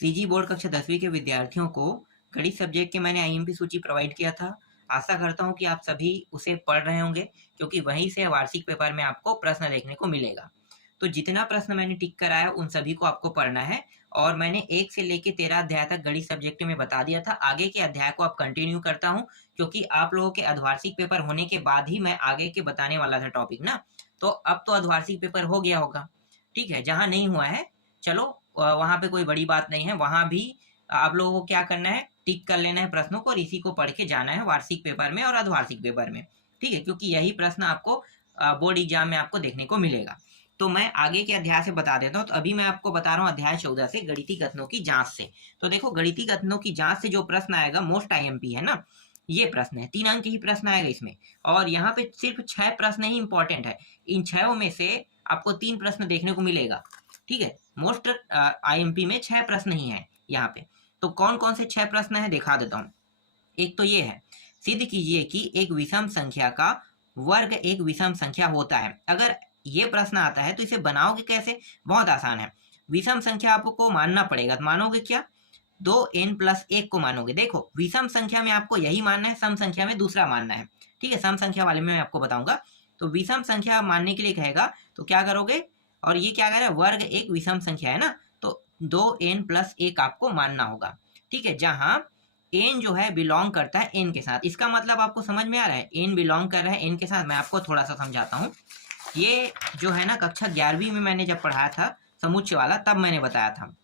CG board कक्षा 10वीं के विद्यार्थियों को गणित सब्जेक्ट के मैंने आईएमपी सूची प्रोवाइड किया था। आशा करता हूँ कि आप सभी उसे पढ़ रहे होंगे, क्योंकि वहीं से वार्षिक पेपर में आपको प्रश्न देखने को मिलेगा। तो जितना प्रश्न मैंने टिक कराया उन सभी को आपको पढ़ना है, और मैंने 1 से लेके 13 अध्याय तक गणित सब्जेक्ट में बता दिया था। आगे के अध्याय को आप कंटिन्यू करता हूँ, क्योंकि आप लोगों के अर्धवार्षिक पेपर होने के बाद ही मैं आगे के बताने वाला था टॉपिक ना। तो अब तो अर्धवार्षिक पेपर हो गया होगा, ठीक है। जहाँ नहीं हुआ है, चलो वहाँ पे कोई बड़ी बात नहीं है। वहाँ भी आप लोगों को क्या करना है, टिक कर लेना है प्रश्नों को और इसी को पढ़ के जाना है वार्षिक पेपर में और अर्धवार्षिक पेपर में, ठीक है, क्योंकि यही प्रश्न आपको बोर्ड एग्जाम में आपको देखने को मिलेगा। तो मैं आगे के अध्याय से बता देता हूँ। तो अभी मैं आपको बता रहा हूँ अध्याय 14 से, गणितीय कथनों की जांच से। तो देखो, गणितीय कथनों की जांच से जो प्रश्न आएगा, मोस्ट आईएमपी है ना, ये प्रश्न है। 3 अंक ही प्रश्न आएगा इसमें, और यहाँ पे सिर्फ 6 प्रश्न ही इंपॉर्टेंट है। इन 6 में से आपको 3 प्रश्न देखने को मिलेगा, ठीक है। मोस्ट आईएमपी में 6 प्रश्न ही है यहाँ पे। तो कौन कौन से 6 प्रश्न है दिखा देता हूँ। एक तो ये है, सिद्ध कीजिए कि एक विषम संख्या का वर्ग एक विषम संख्या होता है। अगर ये प्रश्न आता है तो इसे बनाओगे कैसे? बहुत आसान है। विषम संख्या आपको मानना पड़ेगा। तो मानोगे क्या? 2n+1 को मानोगे। देखो, विषम संख्या में आपको यही मानना है, सम संख्या में दूसरा मानना है, ठीक है। सम संख्या वाले में मैं आपको बताऊंगा। तो विषम संख्या मानने के लिए कहेगा तो क्या करोगे, और ये क्या कह रहा है, वर्ग एक विषम संख्या है ना, तो 2n+1 आपको मानना होगा, ठीक है। जहां n जो है बिलोंग करता है n के साथ। इसका मतलब आपको समझ में आ रहा है, n बिलोंग कर रहा है n के साथ। मैं आपको थोड़ा सा समझाता हूँ। ये जो है ना, कक्षा 11वीं में मैंने जब पढ़ाया था समुच्चय वाला, तब मैंने बताया था,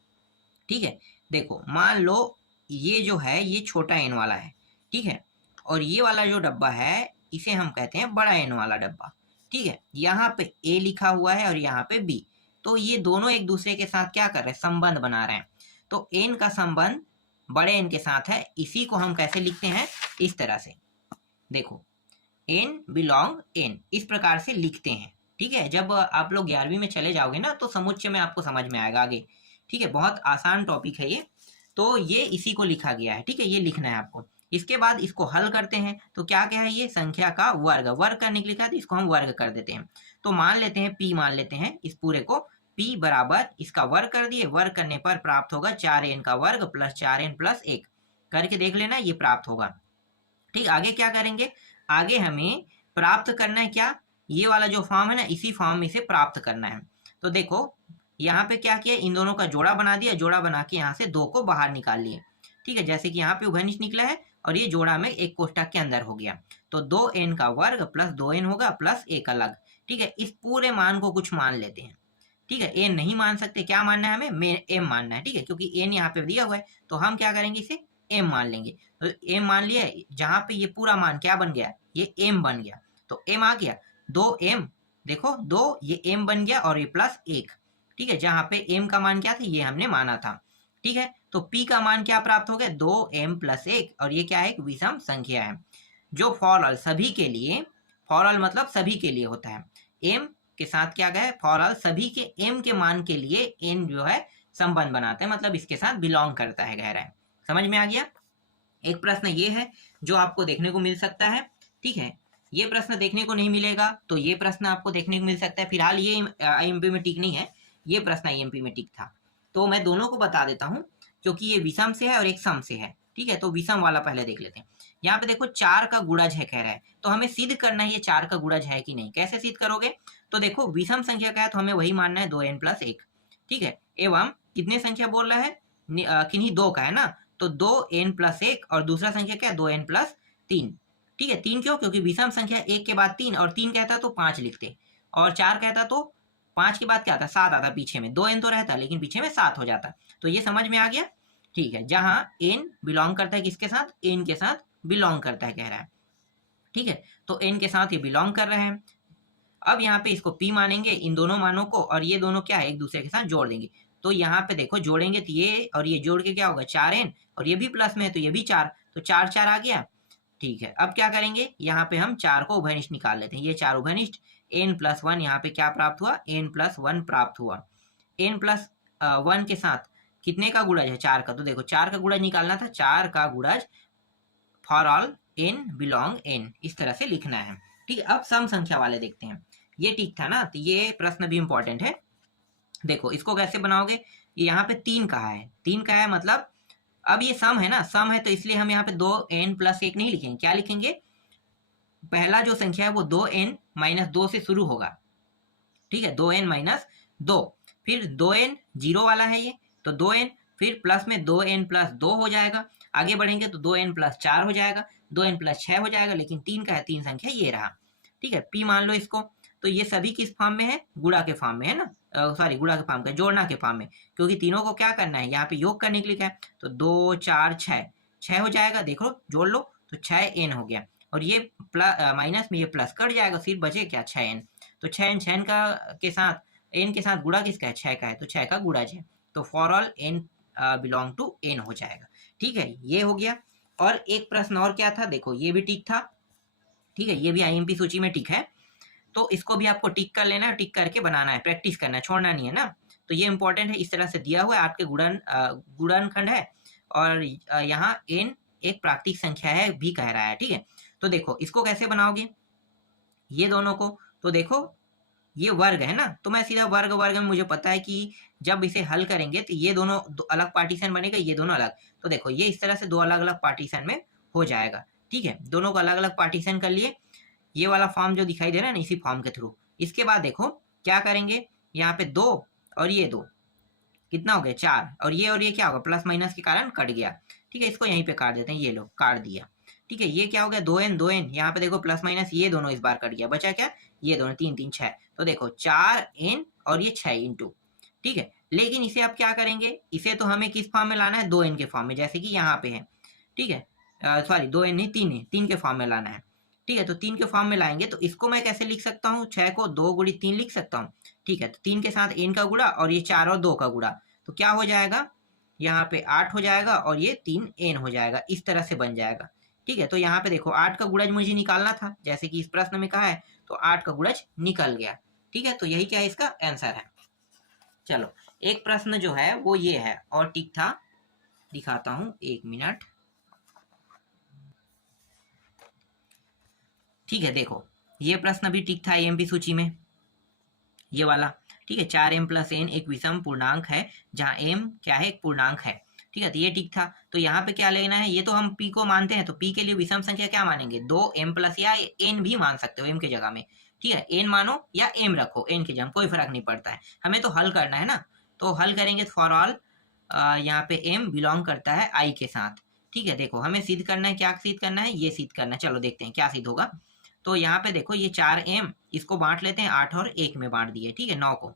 ठीक है। देखो, मान लो ये जो है ये छोटा n वाला है, ठीक है, और ये वाला जो डब्बा है इसे हम कहते हैं बड़ा n वाला डब्बा, ठीक है। यहाँ पे a लिखा हुआ है और यहाँ पे b। तो ये दोनों एक दूसरे के साथ क्या कर रहे हैं, संबंध बना रहे हैं। तो n का संबंध बड़े n के साथ है। इसी को हम कैसे लिखते हैं, इस तरह से। देखो, n बिलोंग n, इस प्रकार से लिखते हैं, ठीक है। जब आप लोग 11वीं में चले जाओगे ना, तो समुच्चय में आपको समझ में आएगा आगे, ठीक है। बहुत आसान टॉपिक है ये। तो ये इसी को लिखा गया है, ठीक है, ये लिखना है आपको। इसके बाद इसको हल करते हैं। तो क्या क्या है, ये संख्या का वर्ग, वर्ग करने के लिए लिखा है, तो इसको हम वर्ग कर देते हैं। तो मान लेते हैं p, मान लेते हैं इस पूरे को, p बराबर इसका वर्ग कर दिए। वर्ग करने पर प्राप्त होगा 4n का वर्ग प्लस 4n+1। करके देख लेना, ये प्राप्त होगा, ठीक। आगे क्या करेंगे, आगे हमें प्राप्त करना है क्या, ये वाला जो फॉर्म है ना, इसी फॉर्म में से प्राप्त करना है। तो देखो, यहाँ पे क्या किया, इन दोनों का जोड़ा बना दिया। जोड़ा बना के यहाँ से 2 को बाहर निकाल लिए, ठीक है। जैसे कि यहाँ पे उभयनिष्ठ निकला है और ये जोड़ा में एक कोष्ठक के अंदर हो गया। तो 2n का वर्ग प्लस 2n होगा प्लस 1 अलग, ठीक है। इस पूरे मान को कुछ मान लेते हैं, ठीक है। n नहीं मान सकते, क्या मानना है हमें, m मानना है, ठीक है, क्योंकि n यहाँ पे दिया हुआ है। तो हम क्या करेंगे, इसे m मान लेंगे। तो m मान लिया, जहां पे ये पूरा मान क्या बन गया, ये m बन गया। तो m आ गया 2m, देखो 2, ये m बन गया और ये प्लस 1, ठीक है। जहां पे m का मान क्या था, ये हमने माना था, ठीक है। तो p का मान क्या प्राप्त हो गया, 2m+1, और ये क्या है, एक विषम संख्या है। जो फॉर ऑल सभी के लिए, फॉर ऑल मतलब सभी के लिए होता है, m के साथ क्या गया, फॉर ऑल सभी के m के मान के लिए n जो है संबंध बनाते हैं, मतलब इसके साथ बिलोंग करता है, कह रहा है। समझ में आ गया। एक प्रश्न ये है जो आपको देखने को मिल सकता है, ठीक है। ये प्रश्न देखने को नहीं मिलेगा तो ये प्रश्न आपको देखने को मिल सकता है। फिलहाल ये आईएमपी में टिक नहीं है, ये प्रश्न आईएमपी में टिक था। तो मैं दोनों को बता देता हूँ, क्योंकि ये विषम से है और एक सम से है, ठीक है। तो विषम वाला पहले देख लेते हैं। यहाँ पे देखो 4 का गुणज है कह रहा है, तो हमें सिद्ध करना है ये 4 का गुणज है कि नहीं। कैसे सिद्ध करोगे, तो देखो विषम संख्या का है तो हमें वही मानना है 2n+1, ठीक है। एवं कितने संख्या बोल रहा है, किन्हीं 2 का है ना, तो 2n+1 और दूसरा संख्या क्या है, 2n+3, ठीक है। 3 क्यों, क्योंकि विषम संख्या 1 के बाद 3, और 3 कहता तो 5 लिखते, और 4 कहता तो 5 के बाद क्या आता, 7 आता पीछे में। 2n तो रहता लेकिन पीछे में 7 हो जाता। तो ये समझ में आ गया, ठीक है। जहां n बिलोंग करता है किसके साथ, n के साथ बिलोंग करता है कह रहा है, ठीक है। तो n के साथ ये बिलोंग कर रहे हैं। अब यहाँ पे इसको p मानेंगे, इन दोनों मानों को, और ये दोनों क्या है, एक दूसरे के साथ जोड़ देंगे। तो यहाँ पे देखो जोड़ेंगे तो ये और ये जोड़ के क्या होगा, 4n, और ये भी प्लस में है तो ये भी 4, तो 4 4 आ गया, ठीक है। अब क्या करेंगे, यहाँ पे हम 4 को उभयनिष्ठ निकाल लेते हैं। ये 4 उभयनिष्ठ, n+1 यहाँ पे क्या प्राप्त हुआ, n+1 प्राप्त हुआ। n+1 के साथ कितने का गुणज है, 4 का। तो देखो 4 का गुणज निकालना था, 4 का गुणज for all n belong n, इस तरह से लिखना है, ठीक है। अब सम संख्या वाले देखते हैं। ये ठीक था ना, तो ये प्रश्न भी इंपॉर्टेंट है। देखो इसको कैसे बनाओगे, यहाँ पे 3 कहा है, 3 कहा है मतलब अब ये सम है ना, सम है तो इसलिए हम यहाँ पे 2n+1 नहीं लिखेंगे, क्या लिखेंगे, पहला जो संख्या है वो 2n-2 से शुरू होगा, ठीक है, 2n-2, फिर 2n 0 वाला है ये, तो 2n, फिर प्लस में 2n+2 हो जाएगा, आगे बढ़ेंगे तो 2n+4 हो जाएगा, 2n+6 हो जाएगा, लेकिन 3 का है, 3 संख्या ये रहा, ठीक है, p मान लो इसको। तो ये सभी किस फॉर्म में है, गुणा के फॉर्म में है ना, सॉरी गुणा के फॉर्म का, जोड़ना के फॉर्म में, क्योंकि तीनों को क्या करना है, यहाँ पे योग करने के लिए क्या है, तो 2 4 6 हो जाएगा, देखो जोड़ लो तो 6n हो गया, और ये प्लस माइनस में ये प्लस कट जाएगा, फिर बचे क्या 6n, तो 6n का के साथ n के साथ गुणा किसका है, 6 का है, तो 6 का गुणा 6, तो for all n belong to n हो जाएगा, ठीक है, ये हो गया। और एक प्रश्न और क्या था, देखो ये भी टिक था, ठीक है, ये भी आईएमपी सूची में टिक है, तो इसको भी आपको टिक कर लेना है, टिक करके बनाना है, प्रैक्टिस करना है, छोड़ना नहीं है ना, तो ये इंपॉर्टेंट है, इस तरह से दिया हुआ है आपके गुणनखंड है, और यहाँ n एक प्राकृतिक संख्या है भी कह रहा है, ठीक है, तो देखो इसको कैसे बनाओगे, ये दोनों को, तो देखो ये वर्ग है ना, तो मैं सीधा वर्ग वर्ग में मुझे पता है कि जब इसे हल करेंगे तो ये दोनों अलग पार्टीशन बनेगा, ये दोनों अलग, तो देखो ये इस तरह से दो अलग अलग पार्टीशन में हो जाएगा, ठीक है, दोनों को अलग अलग पार्टीशन कर लिए, ये वाला फॉर्म जो दिखाई दे रहा है ना, इसी फॉर्म के थ्रू। इसके बाद देखो क्या करेंगे, यहाँ पे 2 और ये 2 कितना हो गया 4, और ये क्या होगा, प्लस माइनस के कारण कट गया, ठीक है, इसको यहीं पे काट देते हैं, ये लो काट दिया, ठीक है, ये क्या हो गया 2n, यहाँ पे देखो प्लस माइनस ये दोनों इस बार कट गया, बचा क्या, ये दोनों 3 3 6, तो देखो 4n और ये 6 इंटू, ठीक है, लेकिन इसे आप क्या करेंगे, इसे तो हमें किस फॉर्म में लाना है, 2n के फॉर्म में, जैसे कि यहाँ पे है, ठीक है, सॉरी 2n नहीं 3 है, 3 के फॉर्म में लाना है, ठीक है, तो 3 के फॉर्म में लाएंगे, तो इसको मैं कैसे लिख सकता हूँ, 6 को 2 गुणी 3 लिख सकता हूँ, ठीक है, तो 3 के साथ n का गुणा और ये 4 और 2 का गुणा, तो क्या हो जाएगा, यहाँ पे 8 हो जाएगा और ये 3n हो जाएगा, इस तरह से बन जाएगा, ठीक है, तो यहाँ पे देखो 8 का गुणज मुझे निकालना था, जैसे कि इस प्रश्न में कहा है, तो 8 का गुणज निकल गया, ठीक है, तो यही क्या है इसका आंसर है। चलो एक प्रश्न जो है वो ये है, और टिक था, दिखाता हूं 1 मिनट, ठीक है, देखो ये प्रश्न भी टिक था आईएमपी सूची में, ये वाला, ठीक है, 4m+n एक विषम पूर्णांक है, जहां m क्या है, एक पूर्णांक है, ठीक है, तो ये ठीक था, तो यहाँ पे क्या लेना है, ये तो हम p को मानते हैं, तो p के लिए विषम संख्या क्या मानेंगे, 2m+ या n भी मान सकते हो m के जगह में, ठीक है, n मानो या m रखो n के जगह, कोई फर्क नहीं पड़ता है, हमें तो हल करना है ना, तो हल करेंगे फॉर ऑल, यहाँ पे m बिलोंग करता है i के साथ, ठीक है, देखो हमें सिद्ध करना है, क्या सिद्ध करना है, ये सिद्ध करना है, चलो देखते हैं क्या सिद्ध होगा। तो यहाँ पे देखो ये 4m, इसको बांट लेते हैं, 8 और 1 में बांट दिए, ठीक है, 9 को,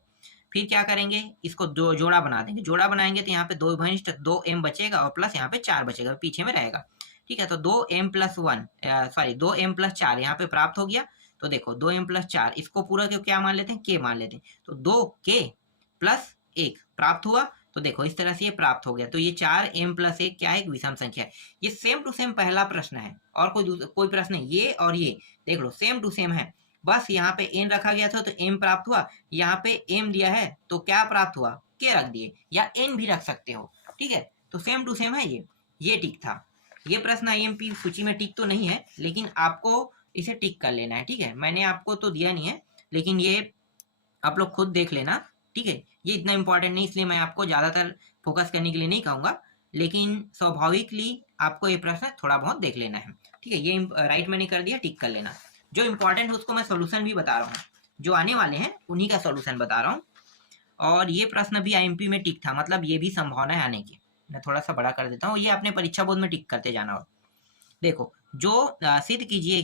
फिर क्या करेंगे, इसको दो जोड़ा बना देंगे, जोड़ा बनाएंगे तो यहाँ पे 2 घनिष्ठ 2m बचेगा, और प्लस यहाँ पे 4 बचेगा, पीछे में रहेगा, ठीक है, तो 2m+1 सॉरी 2m+4 यहाँ पे प्राप्त हो गया, तो देखो 2m+4 इसको पूरा क्यों क्या मान लेते हैं, k मान लेते हैं, तो 2k+1 प्राप्त हुआ, तो देखो इस तरह से ये प्राप्त हो गया, तो ये 4m+1 क्या है, एक विषम संख्या है, ये सेम टू सेम पहला प्रश्न है, और कोई प्रश्न है, ये और ये देख लो सेम टू सेम है, बस यहाँ पे n रखा गया था तो m प्राप्त हुआ, यहाँ पे m दिया है तो क्या प्राप्त हुआ, k रख दिए, या n भी रख सकते हो, ठीक है, तो सेम टू सेम है, ये टिक था, ये प्रश्न आईएमपी सूची में टिक तो नहीं है, लेकिन आपको इसे टिक कर लेना है, ठीक है, मैंने आपको तो दिया नहीं है, लेकिन ये आप लोग खुद देख लेना, ठीक है, ये इतना इंपॉर्टेंट नहीं, इसलिए मैं आपको ज्यादातर फोकस करने के लिए नहीं कहूंगा, लेकिन स्वाभाविकली आपको ये प्रश्न थोड़ा बहुत देख लेना है, ठीक है, ये राइट मैंने कर दिया, टिक कर लेना, जो इंपॉर्टेंट है उसको मैं सोल्यूशन भी बता रहा हूँ, जो आने वाले हैं उन्हीं का सोल्यूशन बता रहा हूँ, और ये प्रश्न भी आईएमपी में टिक था, मतलब ये भी संभावना है आने की, मैं थोड़ा सा बड़ा कर देता हूँ, ये अपने परीक्षा बोर्ड में टिक करते जाना हो, देखो जो सिद्ध कीजिए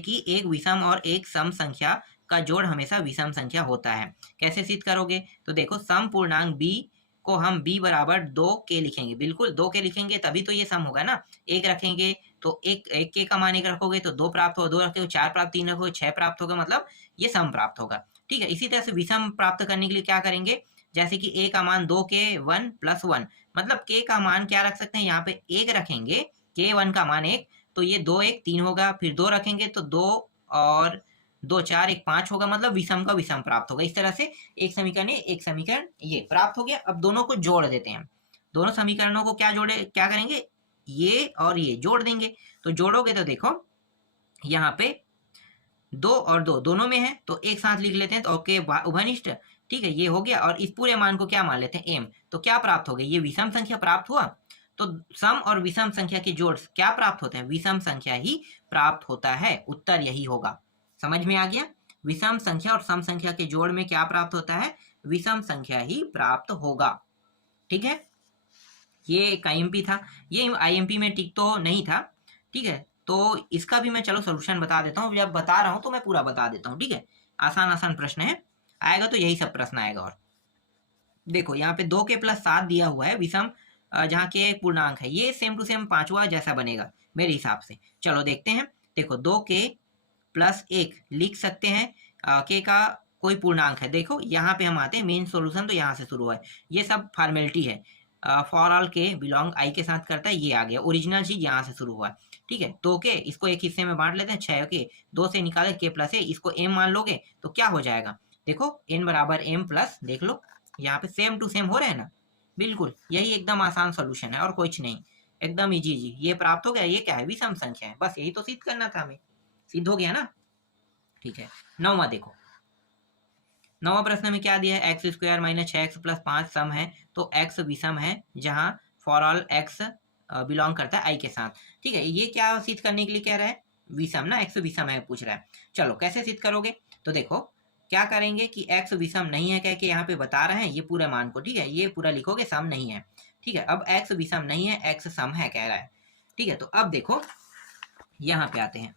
कि एक विषम और एक सम संख्या का जोड़ हमेशा विषम संख्या होता है, कैसे सिद्ध करोगे, तो देखो सम पूर्णांक b को हम b बराबर 2k लिखेंगे, बिल्कुल 2k लिखेंगे तभी तो ये सम होगा ना, एक रखेंगे तो एक k का मान एक रखोगे तो 2 प्राप्त होगा, 2 रखोगे 4 प्राप्त, 3 रखोगे 6 प्राप्त होगा, मतलब ये सम प्राप्त होगा, ठीक है, इसी तरह से विषम प्राप्त करने के लिए क्या करेंगे, जैसे कि a का मान 2k1+1, मतलब k का मान क्या रख सकते हैं, यहाँ पे 1 रखेंगे, k1 का मान 1, तो ये 2 1 3 होगा, फिर 2 रखेंगे तो 2 और 2 4 1 5 होगा, मतलब विषम का विषम प्राप्त होगा, इस तरह से एक समीकरण ये प्राप्त हो गया। अब दोनों को जोड़ देते हैं, दोनों समीकरणों को क्या करेंगे, ये और ये जोड़ देंगे, तो जोड़ोगे तो देखो यहाँ पे 2 और 2 दोनों में है, तो एक साथ लिख लेते हैं, तो ओके उभयनिष्ठ ठीक है, ये हो गया। और इस पूरे मान को क्या मान लेते हैं, m। तो क्या प्राप्त हो गई, ये विषम संख्या प्राप्त हुआ। तो सम और विषम संख्या के जोड़ क्या प्राप्त होते हैं, विषम संख्या ही प्राप्त होता है। उत्तर यही होगा। समझ में आ गया। विषम संख्या और सम संख्या के जोड़ में क्या प्राप्त होता है, विषम संख्या ही प्राप्त होगा। ठीक है, ये एक आईएमपी था। ये आईएमपी में टिक तो नहीं था। ठीक है, तो इसका भी मैं चलो सोल्यूशन बता देता हूँ। जब बता रहा हूँ तो मैं पूरा बता देता हूँ। ठीक है, आसान आसान प्रश्न है, आएगा तो यही सब प्रश्न आएगा। और देखो यहाँ पे 2 के प्लस 7 दिया हुआ है विषम, जहाँ के एक पूर्णांक है, ये सेम टू सेम पांचवा जैसा बनेगा मेरे हिसाब से। चलो देखते हैं। देखो 2 के प्लस 1 लिख सकते हैं, के का कोई पूर्णांक है। देखो यहाँ पे हम आते हैं, मेन सोल्यूशन तो यहाँ से शुरू है। ये सब फॉर्मेलिटी है। फॉर ऑल के बिलोंग आई के साथ करता है, ये आ गया। ओरिजिनल चीज यहाँ से शुरू हुआ है। ठीक है, 2 के इसको एक हिस्से में बांट लेते हैं, 6 के 2 से निकाले के प्लस ए, इसको एम मान लोगे तो क्या हो जाएगा, देखो एन बराबर एम प्लस, देख लो यहाँ पे सेम टू सेम हो रहे हैं ना। बिल्कुल यही एकदम आसान सोल्यूशन है और कुछ नहीं, एकदम इजी इजी। ये प्राप्त हो गया। ये क्या है, विषम संख्या है, बस यही तो सिद्ध करना था हमें, सिद्ध हो गया ना। ठीक है, 9वां देखो। 9वां प्रश्न में क्या दिया है, x square minus 6x plus 5 सम है। तो x विषम है जहां फॉर ऑल x बिलोंग करता है i के साथ। ठीक है, ये क्या सिद्ध करने के लिए कह रहा है, विषम ना, x विषम है पूछ रहा है। चलो कैसे सिद्ध करोगे, तो देखो क्या करेंगे कि x विषम नहीं है कह के यहाँ पे बता रहे हैं ये पूरे मान को। ठीक है, ये पूरा लिखोगे सम नहीं है। ठीक है, अब x विषम नहीं है, x सम है कह रहा है। ठीक है, तो अब देखो यहाँ पे आते हैं।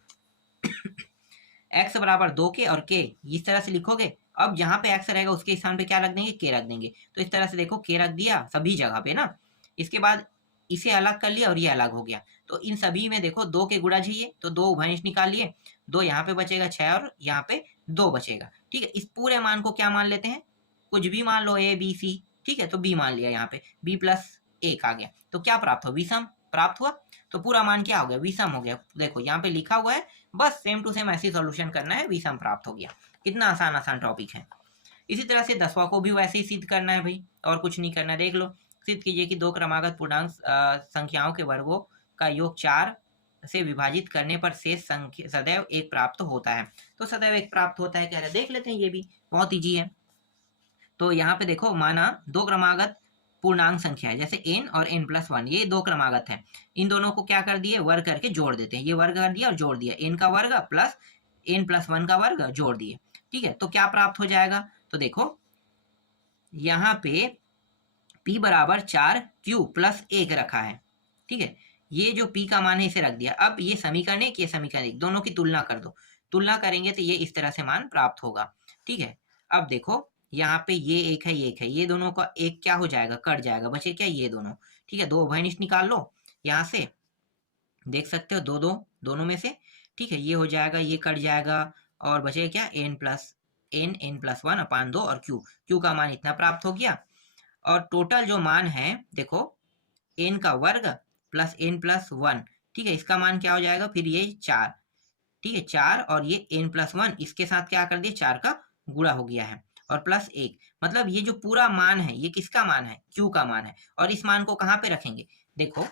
x बराबर 2 के और k इस तरह से लिखोगे। अब जहां पे x रहेगा उसके स्थान पे क्या रख देंगे, k रख देंगे। तो इस तरह से देखो k रख दिया सभी जगह पे ना। इसके बाद इसे अलग कर लिया और ये अलग हो गया। तो इन सभी में देखो 2 के गुणा चाहिए, तो 2 उभयनिष्ठ निकाल लिए, 2 यहाँ पे बचेगा 6 और यहाँ पे 2 बचेगा। ठीक है, इस पूरे मान को क्या मान लेते हैं, कुछ भी मान लो, a b c। ठीक है, तो b मान लिया, यहाँ पे b प्लस 1 आ गया। तो क्या प्राप्त हुआ, विषम प्राप्त हुआ। तो पूरा मान क्या हो गया, विषम हो गया। देखो यहाँ पे लिखा हुआ है, बस सेम टू सेम ऐसे सॉल्यूशन करना है, विषम प्राप्त हो गया। कितना आसान आसान टॉपिक है। इसी तरह से 10वां को भी वैसे ही सिद्ध करना है भाई, और कुछ नहीं करना है। देख लो, सिद्ध कीजिए कि 2 क्रमागत पूर्णांक संख्याओं के वर्गों का योग 4 से विभाजित करने पर शेष संख्या सदैव 1 प्राप्त होता है। तो सदैव 1 प्राप्त होता है कह रहे, देख लेते हैं, ये भी बहुत ईजी है। तो यहाँ पे देखो, माना 2 क्रमागत पूर्णांक संख्या है, जैसे n और n प्लस 1, ये 2 क्रमागत है। इन दोनों को क्या कर दिए, वर्ग करके जोड़ देते हैं। ये वर्ग कर दिया और जोड़ दिया, n का वर्ग प्लस n प्लस 1 का वर्ग जोड़ दिए। ठीक है, तो क्या प्राप्त हो जाएगा, तो देखो यहाँ पे p बराबर 4q प्लस 1 रखा है। ठीक है, ये जो p का मान है इसे रख दिया। अब ये समीकरण एक, ये समीकरण एक, दोनों की तुलना कर दो। तुलना करेंगे तो ये इस तरह से मान प्राप्त होगा। ठीक है, अब देखो यहाँ पे ये एक है, ये एक है, ये दोनों का एक क्या हो जाएगा, कट जाएगा, बचे क्या ये दोनों। ठीक है, 2 उभयनिष्ठ निकाल लो, यहाँ से देख सकते हो 2 2 दोनों में से। ठीक है, ये हो जाएगा, ये कट जाएगा, और बचेगा क्या, n प्लस 1 अपान 2 और q का मान इतना प्राप्त हो गया। और टोटल जो मान है देखो, n का वर्ग प्लस n प्लस 1। ठीक है, इसका मान क्या हो जाएगा, फिर ये 4। ठीक है, 4 और ये n प्लस 1, इसके साथ क्या कर दिए, 4 का गुणा हो गया है, और प्लस 1। मतलब ये जो पूरा मान है ये किसका मान है, q का मान है। और इस मान को कहाँ पे रखेंगे, देखो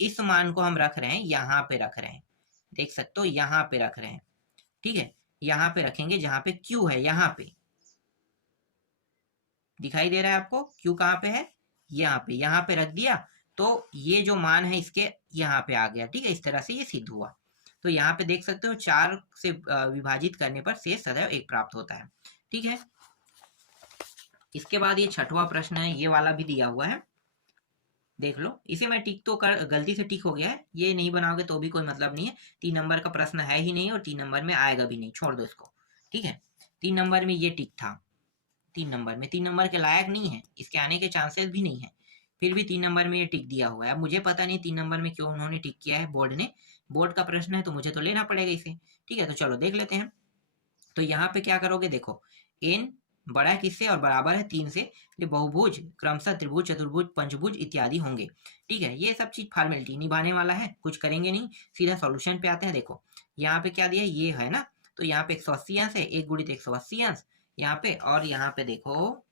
इस मान को हम रख रहे हैं, यहाँ पे रख रहे हैं, देख सकते हो यहाँ पे रख रहे हैं। ठीक है, यहाँ पे रखेंगे जहाँ पे q है, यहाँ पे दिखाई दे रहा है आपको, q कहाँ पे है, यहाँ पे रख दिया। तो ये जो मान है इसके यहाँ पे आ गया। ठीक है, इस तरह से ये सिद्ध हुआ। तो यहाँ पे देख सकते हो 4 से विभाजित करने पर शेष सदैव 1 प्राप्त होता है। ठीक है, इसके बाद ये 6वां प्रश्न है, ये वाला भी दिया हुआ है, देख लो। इसे मैं टिक तो कर, गलती से टिक हो गया है, ये नहीं बनाओगे तो भी कोई मतलब नहीं है। 3 नंबर का प्रश्न है ही नहीं और 3 नंबर में आएगा भी नहीं, छोड़ दो इसको। ठीक है, 3 नंबर में ये टिक था, 3 नंबर में, 3 नंबर के लायक नहीं है, इसके आने के चांसेस भी नहीं है, फिर भी 3 नंबर में ये टिक दिया हुआ है। अब मुझे पता नहीं 3 नंबर में क्यों उन्होंने टिक किया है, बोर्ड ने, बोर्ड का प्रश्न है तो मुझे तो लेना पड़ेगा इसे। ठीक है, तो चलो देख लेते हैं। तो यहाँ पे क्या करोगे, देखो n बड़ा है किससे और बराबर है 3 से, ये बहुभुज क्रमशः त्रिभुज चतुर्भुज पंचभुज इत्यादि होंगे। ठीक है, ये सब चीज फॉर्मेलिटी निभाने वाला है, कुछ करेंगे नहीं, सीधा सॉल्यूशन पे आते हैं। देखो यहाँ पे क्या दिया, ये है ना, तो यहाँ पे 180 अंश है, 1 गुणित 180 अंश यहाँ पे, और यहाँ पे देखो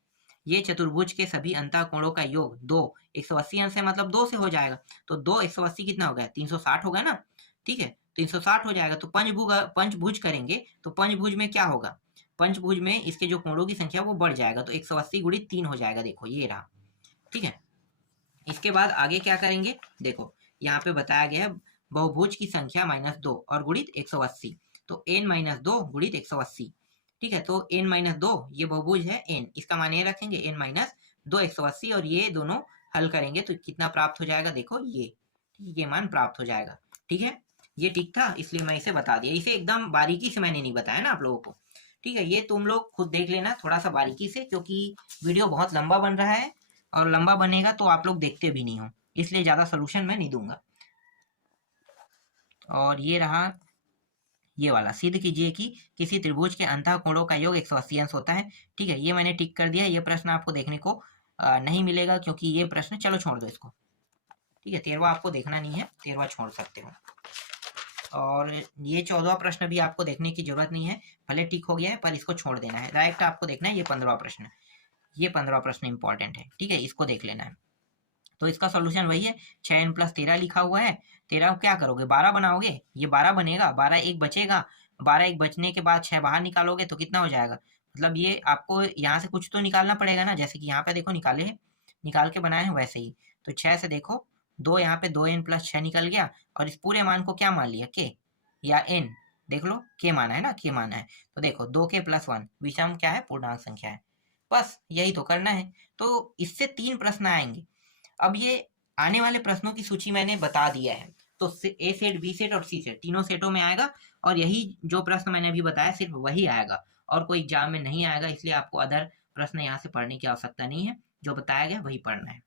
ये चतुर्भुज के सभी अंतःकोणों का योग 2, 180 अंश है मतलब 2 से हो जाएगा। तो 2 180 कितना हो गया, 360 होगा ना। ठीक है, 360 हो जाएगा। तो पंचभुज करेंगे, तो पंचभुज में क्या होगा, पंचभुज में इसके जो कोणों की संख्या वो बढ़ जाएगा, तो 180 गुणित 3 हो जाएगा, देखो ये रहा। ठीक है, इसके बाद आगे क्या करेंगे, देखो यहाँ पे बताया गया है बहुभुज की संख्या -2 और गुणित 180, तो n - 2 गुणित 180। ठीक है, तो n - 2 ये बहुभुज है n, इसका मान ये रखेंगे n - 2 180, और ये दोनों हल करेंगे तो कितना प्राप्त हो जाएगा, देखो ये मान प्राप्त हो जाएगा। ठीक है, ये ठीक था, इसलिए मैं इसे बता दिया। इसे एकदम बारीकी से मैंने नहीं बताया ना आप लोगों को। ठीक है, ये तुम लोग खुद देख लेना थोड़ा सा बारीकी से, क्योंकि वीडियो बहुत लंबा बन रहा है, और लंबा बनेगा तो आप लोग देखते भी नहीं हो, इसलिए ज़्यादा सोल्यूशन मैं नहीं दूंगा। और ये रहा ये वाला, सिद्ध कीजिए कि किसी त्रिभुज के अंतः कोणों का योग 180 अंश होता है। ठीक है, ये मैंने टिक कर दिया। ये प्रश्न आपको देखने को नहीं मिलेगा, क्योंकि ये प्रश्न, चलो छोड़ दो इसको। ठीक है, 13वां आपको देखना नहीं है, 13वां छोड़ सकते हो। और ये 14वां प्रश्न भी आपको देखने की जरूरत नहीं है, भले टिक हो गया है पर इसको छोड़ देना है। डायरेक्ट आपको देखना है ये 15वां प्रश्न, ये 15वां प्रश्न इंपॉर्टेंट है। ठीक है, इसको देख लेना है। तो इसका सॉल्यूशन वही है, 6n + 13 लिखा हुआ है। 13 क्या करोगे, 12 बनाओगे, ये 12 बनेगा, 12 एक बचेगा, 12 एक बचने के बाद 6 बाहर निकालोगे तो कितना हो जाएगा, मतलब ये आपको यहाँ से कुछ तो निकालना पड़ेगा ना, जैसे कि यहाँ पे देखो निकाले हैं, निकाल के बनाए हैं वैसे ही। तो 6 से देखो 2, यहाँ पे 2n + 6 निकल गया, और इस पूरे मान को क्या मान लिया, k या n, देख लो k माना है ना, k माना है, तो देखो 2k + 1 विषम क्या है, पूर्णांक संख्या है। बस यही तो करना है। तो इससे 3 प्रश्न आएंगे। अब ये आने वाले प्रश्नों की सूची मैंने बता दिया है, तो ए सेट, बी सेट और सी सेट तीनों सेटों में आएगा, और यही जो प्रश्न मैंने अभी बताया सिर्फ वही आएगा, और कोई एग्जाम में नहीं आएगा, इसलिए आपको अदर प्रश्न यहाँ से पढ़ने की आवश्यकता नहीं है, जो बताया गया वही पढ़ना है।